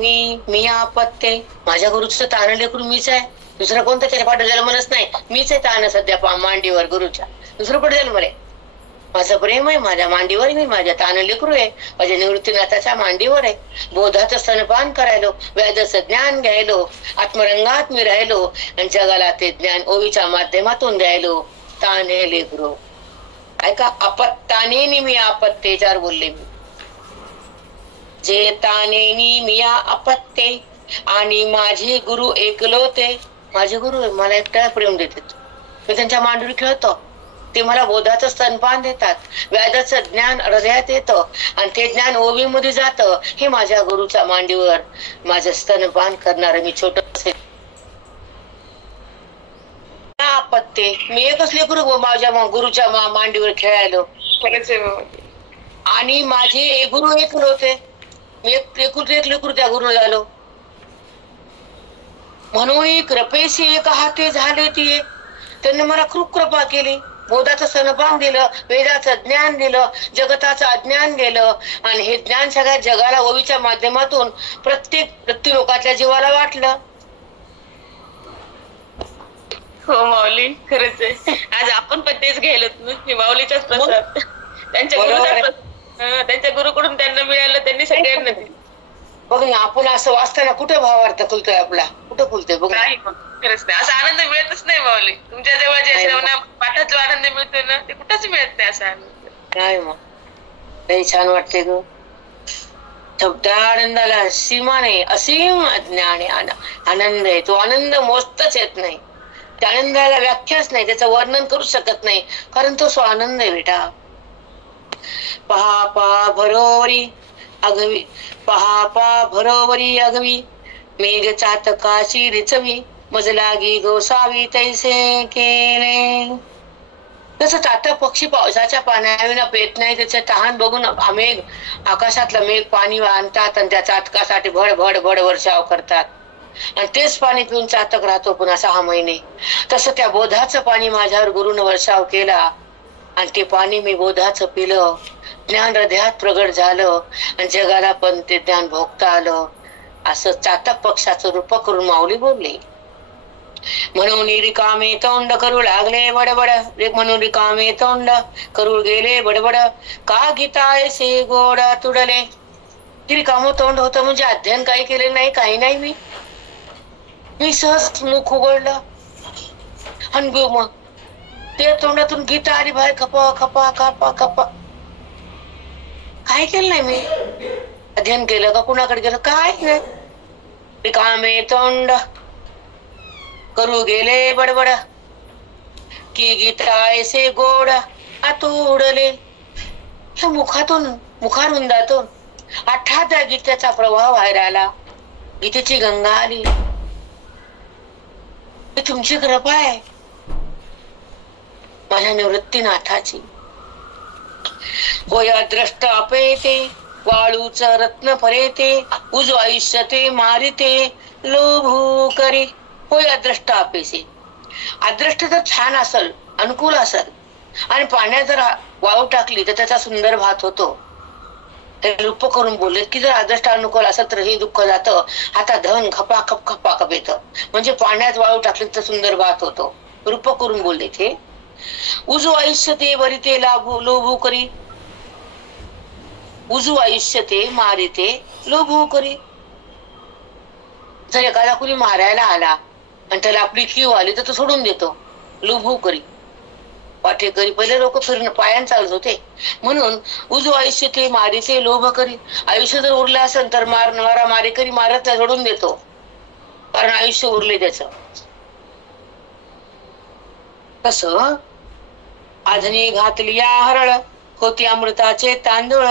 मी आपत्ते. माझ्या गुरुचं तान लेकरू मीच आहे. दुसरं कोणतं त्याच्या पाठ जन्मच नाही. मीच आहे तान सध्या मांडीवर गुरुच्या. दुसरं कुठे जन्म रे? माझं प्रेम आहे माझ्या मांडीवर. मी माझ्या तान लेकरू आहे. माझ्या निवृत्तीनाथाच्या मांडीवर आहे. बोधाचं स्तनपान करायलो, वेदाचं ज्ञान घ्यायलो, आत्मरंगात मी राहिलो आणि जगाला ते ज्ञान ओवीच्या माध्यमातून द्यायलो. ताने लेकरू ऐका. आपत्ताने मी आपत्ते चार बोलले मी. जे ताने मिया अपत्ते आणि माझे गुरु एकलो ते. माझे गुरु मला एकटा प्रेम देतात. मी त्यांच्या मांडीवर खेळतो. ते मला बोधाचं स्तनपान देतात. वेदाचं ज्ञान हृदयात येतं आणि ते ज्ञान ओवीमध्ये जातं. हे माझ्या गुरुच्या मांडीवर माझं स्तनपान करणार मी छोटस आपत्ते. होते. मी एकच लेकरू माझ्या गुरुच्या मांडीवर खेळायलो. खरंच आहे माऊली. आणि माझे गुरु एक होते. मी एक लेकरू त्या गुरु झालो. म्हणून कृपेशी एक हाते झाले ती. त्यांनी मला खूप कृपा केली. बोधाचं सनपान दिलं, वेदाचं ज्ञान दिलं, जगताचं अज्ञान दिलं. आणि हे ज्ञान सगळ्या जगाला ओवीच्या माध्यमातून प्रत्येक लोकांच्या जीवाला वाटलं. हो माऊली, खरंच आहे. आज आपण पण तेच घ्यायलो माऊलीचाच प्रसाद. त्यांच्या गुरुकडून त्यांना मिळालं, त्यांनी सगळ्यांना दिलं. बघ ना, आपण असं वाचताना कुठे भावार्थ खुलतोय आपला, कुठं खुलतोय बघ. खरंच नाही, असा आनंद मिळतच नाही माऊली. तुमच्या जवळ जे पाठात जो आनंद मिळतो ना, ते कुठंच मिळत नाही असा आनंद. नाही मग लई छान वाटते ग. शब्दा आनंदाला सीमा नाही, असीम ज्ञान आनंद आहे. तो आनंद मोजताच येत नाही. त्या आनंदाला व्याख्याच नाही, त्याचं वर्णन करू शकत नाही, कारण तो स्व आनंद आहे बेटा. पहा भरोवरी अगवी, पहा भरोवरी अगवी, मेघ चातकाशी रिचवी, मज लागी गोसावी तैसे केले. तसं चातक पक्षी पावसाच्या पाण्याविना पेत नाही. त्याचे तहान बघून मेघ, आकाशातलं मेघ पाणी आणतात आणि त्या चातकासाठी भड भड भड वर्षाव करतात. आणि तेच पाणी पिऊन चातक राहतो पुन्हा 6 महिने. तसं त्या बोधाचं पाणी माझ्यावर गुरुनं वर्षाव केला आणि ते पाणी मी बोधाचं पिलं. ज्ञान हृदयात प्रगट झालं आणि जगाला पण ते ज्ञान भोगता आलं. असं चातक पक्षाचं रूप करून माऊली बोलले. म्हणून रिकामे तोंड करू लागले बडबड, म्हणून रिकामे तोंड करू गेले बडबड, का गीतायसे गोड तुडले. रिकामं तोंड होतं म्हणजे अध्ययन काही केले नाही, काही नाही. मी सहज मुख उघडलं आणि मग त्या तोंडातून गीता आली बाहेर. खपा खपा खपा खपा. काय केलं नाही मी. अध्ययन केलं का, कुणाकडे गेलं, काय नाही. रिकामे तोंड करू गेले बडबड, की गीता ऐसे गोड आतुडले. ह्या मुखारुंदातून अठ्ठा त्या गीतेचा प्रवाह बाहेर आला. गीतेची गंगा आली. ही तुमची कृपा आहे माझ्या निवृत्तीनाथाची. होय द्रष्ट अपेते, वाळूच रत्न परेते, उजो आयुष्य ते मारिते, लोभू करी. होय अदृष्ट अपेसे. अदृष्ट जर छान असेल, अनुकूल असेल आणि पाण्यात जर वाळू टाकली तर त्याचा सुंदर भात होतो. ते रूप करून बोलले की जर अदृष्ट अनुकूल असेल तर हे दुःख जातं. आता धन खपाखप खपाखप येतं. म्हणजे पाण्यात वाळू टाकली तर सुंदर भात होतो. रूप करून बोलले ते. उजू आयुष्य ते वरिते लोभू करी, उजू आयुष्य ते मारिते लोभू करी. जर एखादा कुणी मारायला आला आणि त्याला आपली कीव आली तर तो सोडून देतो. लोभू करी. पाठेकरी पहिले लोक फिरणं पायान चालत होते. म्हणून उजू आयुष्य ते मारिते लोभ करी. आयुष्य जर उरलं असेल तर मारणारा मारेकरी मारत सोडून देतो, कारण आयुष्य उरले त्याच. तस आधनी घातली या हरळ, होती अमृताचे तांदूळ,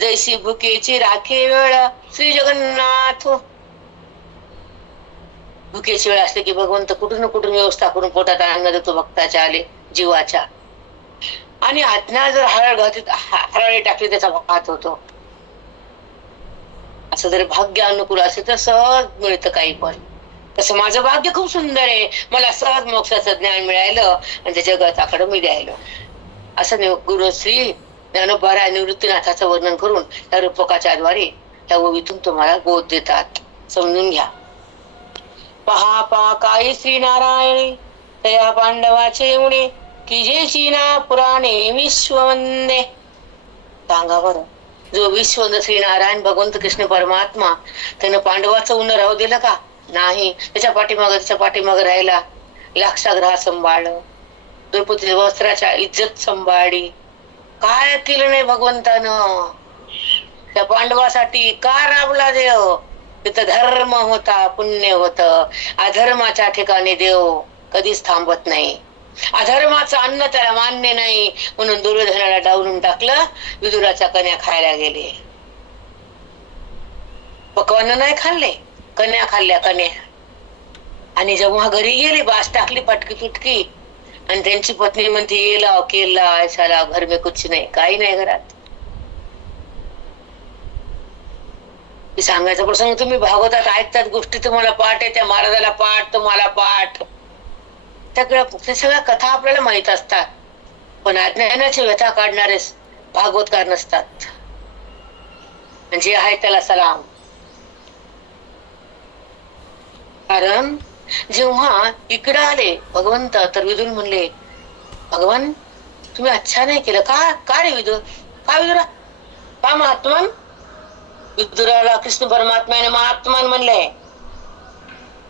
जैसी भुकेची राखे वेळ श्री जगन्नाथ. भुकेची वेळ असते की भगवंत कुठून कुठून व्यवस्था करून पोटात अन्न देतो भक्ताच्या आले जीवाच्या. आणि आज्ञा जर हरळे टाकली त्याचा भात होतो. असं जर भाग्य अनुकूल असेल तर सहज मिळतं काही पण. तसं माझं भाग्य खूप सुंदर आहे. मला सहज मोक्षाचं ज्ञान मिळालं आणि त्या जगताकडे मी द्यायलो. असं गुरुश्री ज्ञानोबा निवृत्तीनाथाचं वर्णन करून त्या रूपकाच्या द्वारे त्या ओवीतून तुम्हाला बोध देतात. समजून घ्या. पहा काही श्री नारायणे तया पांडवाचे उणे, की जे शिना पुराणे विश्ववंदे. सांगा बरं, जो विश्ववंद श्री नारायण भगवंत कृष्ण परमात्मा त्यानं पांडवाचं उन्ह राहू दिलं का? नाही. त्याच्या पाठीमाग राहिला. लाक्षाग्रह सांभाळलं, द्रौपदी वस्त्राच्या इज्जत सांभाळली. काय केलं नाही भगवंतानं. त्या पांडवासाठी का राबला देव? तिथं धर्म होता, पुण्य होत. अधर्माच्या ठिकाणी देव कधीच थांबत नाही. अधर्माचं अन्न त्याला मान्य नाही म्हणून दुर्योधनाला डावलून टाकलं. विदुराच्या कन्या खायला गेले. पकवान नाही खाल्ले, कन्या खाल्ल्या कन्या. आणि जेव्हा घरी गेली बास टाकली फटकी फुटकी आणि त्यांची पत्नी म्हणते ये लाव केला ऐसाला घर में कुछ नाही, काही नाही घरात. सांगायचा प्रसंग तुम्ही भागवतात ऐकतात, गोष्टी तुम्हाला पाठ आहे, त्या महाराजाला पाठ, तुम्हाला पाठ, त्या सगळ्या कथा आपल्याला माहित असतात. पण अज्ञानाची व्यथा काढणारे भागवतकार नसतात. जे आहे त्याला सलाम. कारण जेव्हा इकडे आले भगवंत तर विदुर म्हणले, भगवान तुम्ही अच्छा नाही केलं. का रे विदुर, का विदुरा, का महात्मान? विदुराला कृष्ण परमात्म्याने महात्मान म्हणलंय.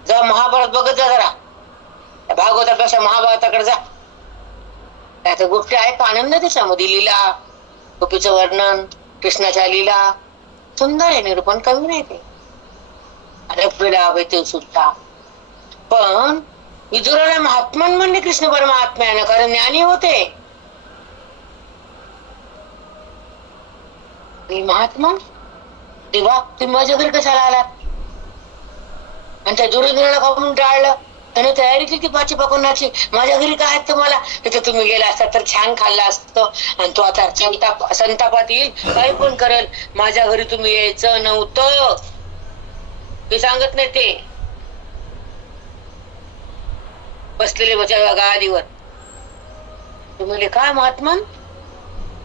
जा महाभारत बघत जा जरा, भागवतापेक्षा महाभारताकडे जा. त्याच्या गोष्टी आहेत, आनंद त्याच्यामध्ये. लीला, गोपीचं वर्णन, कृष्णाच्या लीला सुंदर आहे, निरूपण कमी नाही ते. ते सुद्धा. पण विदुराला महात्मान म्हणले कृष्ण परमात्म्यानं, कारण ज्ञानी होते. महात्मा तेव्हा तुम्ही माझ्या घरी कशाला आलात? आणि त्या दुर्योधनाला खाऊन टाळलं, त्याने तयारी केली पाची पकवण्याची. माझ्या घरी काय आहेत तुम्हाला? तिथे तुम्ही गेला असता तर छान खाल्ला असतं. आणि तो आता संतापात येईल, काही पण करेल. माझ्या घरी तुम्ही यायचं नव्हतं, ते सांगत नाही ते. बसलेले गादीवर तुम्ही काय महात्मान,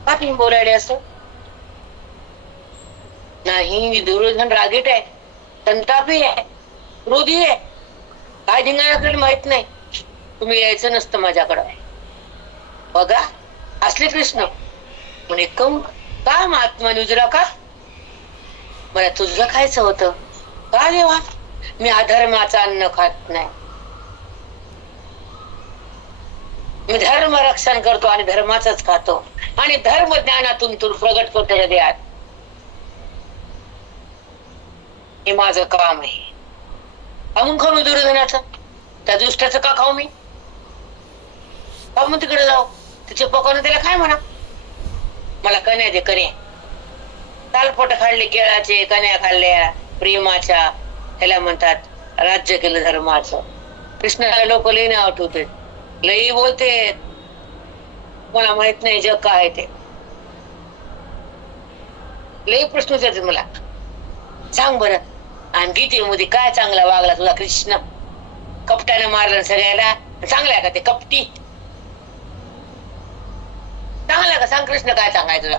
का तुम्ही बोलायले असं? नाही, दुर्योधन रागीट आहे, संतापी आहे, क्रोधी आहे, काय धिंगाणा माहित नाही. तुम्ही यायचं नसतं माझ्याकडं. बघा असले कृष्ण म्हणे, का महात्मा विदुरा, का मला तुझं खायचं होतं? का देवा? मी अधर्माचा अन्न खात नाही, मी धर्म रक्षण करतो आणि धर्माचंच खातो, आणि धर्म ज्ञानातून तू प्रगट करतो हृदयात. हे माझं काम आहे. खाऊन खाऊ मी दुर्योधनाचं, त्या दुष्टाचं का खाऊ मी? का मग तिकडे जाऊ, तिचे पकवणं त्याला काय म्हणा? मला कन्या दे, कन्या. तालपोट खाल्ले केळाचे, कन्या खाल्ल्या प्रेमाच्या, त्याला म्हणतात राज्य केलं धर्माचं. कृष्णाला लोक लई नाव ठेवते, लई बोलते, मला माहित नाही जग काय ते. लई प्रश्न विचारते मला, सांग बरं आणि गीतेमध्ये काय चांगला वागला तुझा कृष्ण? कपट्याने मारलं सगळ्याला, चांगला का ते कपटी? चांगला का सांग, कृष्ण काय चांगलाय तुला?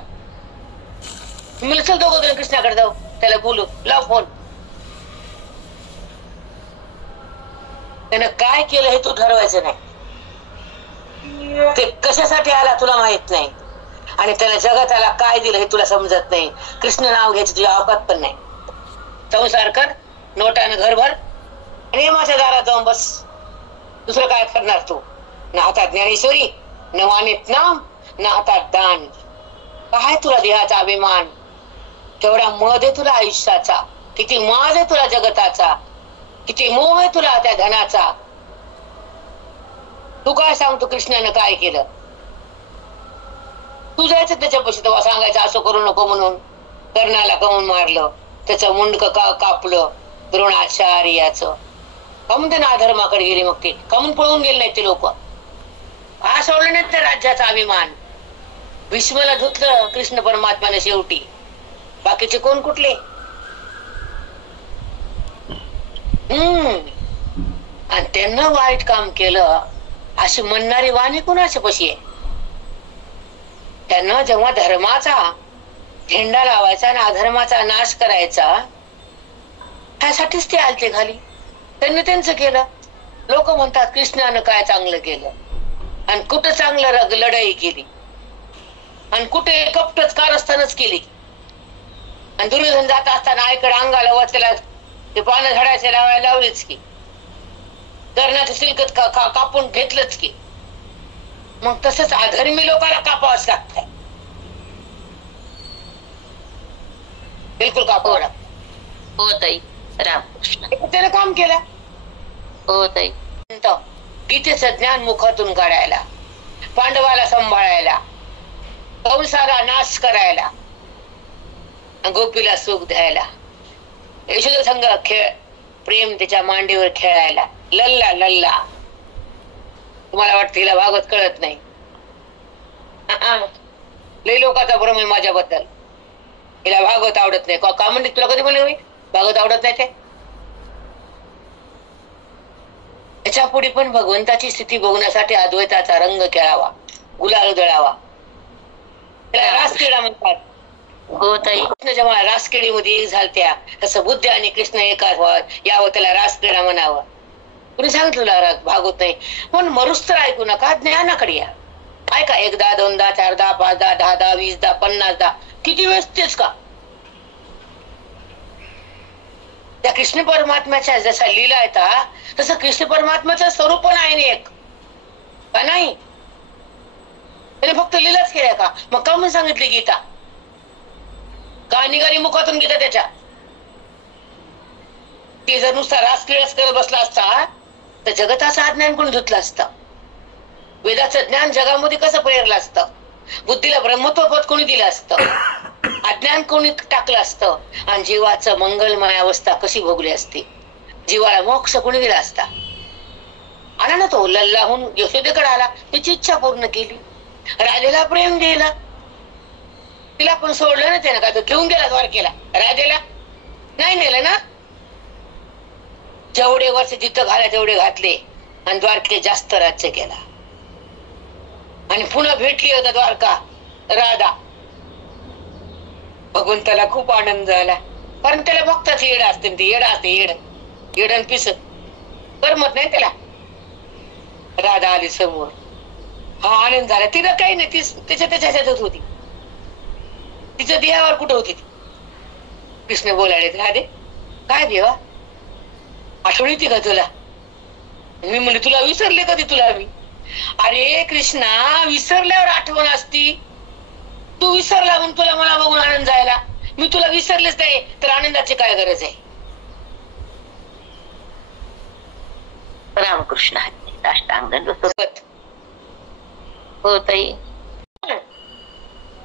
मी चल दोघं कृष्णाकडे जाऊ, त्याला बोलू, लाव फोन. त्यानं काय केलं हे तू ठरवायचं नाही. ते कशासाठी आला तुला माहित नाही, आणि त्याला जगताला काय दिलं हे तुला समजत नाही. कृष्ण नाव घ्यायचं तुझ्या अवकात पण नाही. संसार कर, नोटानं घरभर, आणि माझ्या दारात जाऊन बस. दुसरं काय करणार तू? ना हातात ज्ञानेश्वरी, न वाणीत नाम, ना हातात दान. काय तुला देहाचा अभिमान? तेवढा मध आहे तुला आयुष्याचा, किती माज आहे तुला जगताचा, किती मोह आहे तुला त्या धनाचा. तू काय सांगतो कृष्णानं काय केलं? तू जायचं त्याच्यापाशी तेव्हा सांगायचं असं करू नको म्हणून. कर्णाला कमून मारलं, त्याचं मुंडक कापलं द्रोणाचार्याचं. कमून ते अधर्माकडे गेले, मग ते कमून पळून गेले नाही ते लोक. हा सोडलं नाही त्या राज्याचा अभिमान. भीष्माला धुतलं कृष्ण परमात्म्याने शेवटी, बाकीचे कोण कुठले? आणि त्यांना वाईट काम केलं अशी म्हणणारी वाणी कोणाच्या पशी आहे? त्यांना जेव्हा धर्माचा झेंडा लावायचा आणि अधर्माचा नाश करायचा, त्यासाठीच ते आलते खाली. त्यांनी त्यांचं केलं. लोक म्हणतात कृष्णानं काय चांगलं केलं, आणि कुठं चांगलं लढाई केली, आणि कुठे कपटच कारस्थानच केली. आणि दुर्योधन जात असताना आईकडे अंगाला व त्याला ते पानं झाडाचे लावायला लावलेच की, कर्णाचं सिलकत कापून घेतलंच की. मग तसंच अधर्मी लोकांना कापावंच लागतंय, बिलकुल कापावं लागतं. हो ताई, रामकृष्ण. त्यानं काम केलं. हो ताई. गीतेचं ज्ञान मुखातून काढायला, पांडवाला सांभाळायला, कंसाला नाश करायला, गोपीला सुख द्यायला, यशोदा संग खेळ, प्रेम त्याच्या मांडीवर खेळायला, लल्ला लल्ला तुम्हाला वाटतं हिला भागवत कळत नाही? लई लोकांचा भ्रम आहे माझ्याबद्दल. हिला भागवत आवडत नाही का म्हणते? तुला कधी म्हणले मी भागवत आवडत नाही ते? त्याच्या पुढे पण भगवंताची स्थिती बघण्यासाठी अद्वैताचा रंग खेळावा, गुलाल उधळावा. त्याला रासक्रीडा म्हणतात. हो ताई. कृष्ण जेव्हा रासक्रीडेमध्ये एक झालत्या तसं बुद्ध आणि कृष्ण एकाच यावं, त्याला रासक्रीडा म्हणावं. कुणी सांगितलं भागवत नाही? पण मरुस तर ऐकू नका, ज्ञानाकडे या. ऐका, 1दा 2दा 4दा 5दा 10दा 20दा 50दा किती वेळेस तेच का? त्या कृष्ण परमात्म्याच्या जसा लीला येतात तसं कृष्ण परमात्म्याचं स्वरूप पण आहे एक का नाही? त्याने फक्त लीलाच केल्या का? मग का म्हणून सांगितली गीता? का निघाली मुखातून गीता त्याच्या? ते जर नुसता रासक्रीडाच करत बसला असता तर जगताचं अज्ञान कोणी धुतलं असतं? वेदाचं ज्ञान जगामध्ये कसं प्रेरलं असतं? बुद्धीला ब्रह्मत्व पद कोणी दिलं असतं? अज्ञान कोणी टाकलं असतं? आणि जीवाचं मंगलमय अवस्था कशी भोगली असती? जीवाला मोक्ष कोणी दिला असता? आला ना तो लल्लाहून यशोदेकडे आला, त्याची इच्छा पूर्ण केली, राधेला प्रेम दिला, तिला पण सोडलं ना त्यानं. का तो घेऊन गेला द्वारकेला? राधेला नाही नेलं ना. जेवढे वर्ष जिथं घाला तेवढे घातले आणि द्वारके जास्त राज्य केला. आणि पुन्हा भेटली होता द्वारका राधा. भगवंताला खूप आनंद झाला, कारण त्याला बघताच येड असते, ते येड असते, येड आणि पिस करमत नाही त्याला. राधा आली समोर, हा आनंद झाला. तिला काही नाही, ती त्याच्यातच होती, तिच्या देहावर कुठं होती ती. कृष्ण बोलायले, राधे काय देवा आठवण येते का तुला? मी म्हणले तुला विसरले कधी तुला मी? अरे कृष्णा, विसरल्यावर आठवण असती. तू विसरला म्हणून तुला मला बघून आनंद झाला. मी तुला विसरलेच नाही तर आनंदाची काय गरज आहे? रामकृष्ण साष्टांग हो ताई.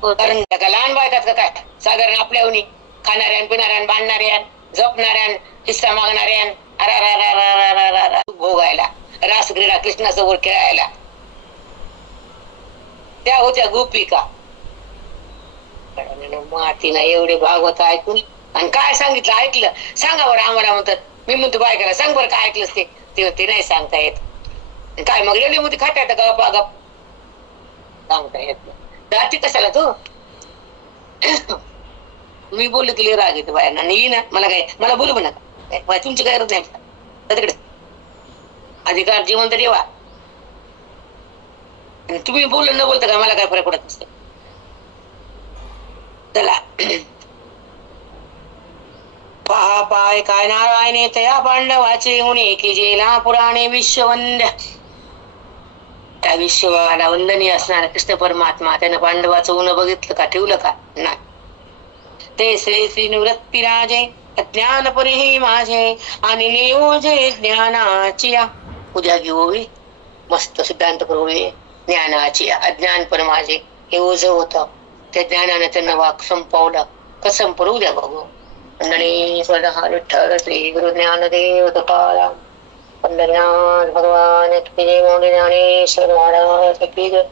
कारण लहान बायकात का काय? साधारण आपल्याहून खाणाऱ्यान पिणाऱ्यान बांधणाऱ्यान जपणाऱ्यान हिस्सा मागणाऱ्यान भोगायला रासक्रीडा कृष्णासमोर खेळायला त्या होत्या गोपिका. मातीला एवढे भागवत ऐकून आणि काय सांगितलं ऐकलं सांगा बरं आम्हाला. म्हणतात मी म्हणतो बायकाला सांग बरं काय ऐकलंस ते नाही सांगता येत. काय मग रेल्वे मध्ये खाता येतं गप गप सांगता येत नाही. जाती कशाला तो? मी बोलले तुला राग येतो बाहेर आणि ना मला काय मला बोलू पण नका, तुमची काय गरज नाही तिकडे. अधिकार जिवंत ठेवा. तुम्ही बोललं न बोलता का मला काय फरक पडत नसतं. चला पहा पाय काय नारायणे तया पांडवाचे मुनी की जेला पुराणे विश्ववंद्य. त्या विश्वाला वंदनीय असणारा कृष्ण परमात्मा त्यानं पांडवाचं ऊन बघितलं का? ठेवलं का? नाही. ते श्री निवृत्ती राजे अज्ञान परी माझे आणि नियोजे ज्ञानाची. उद्या घेऊ मस्त सिद्धांत करूया ज्ञानाची. अज्ञान पण माझे हे ओझ होत, त्या ज्ञानाने त्यांना वाक संपवलं. कसं संपवू द्या बघू. विठ्ठल श्री गुरु ज्ञानदेव तुकाराम पंढरीनाथ भगवान की जय. ज्ञानेश्वर महाराज की जय.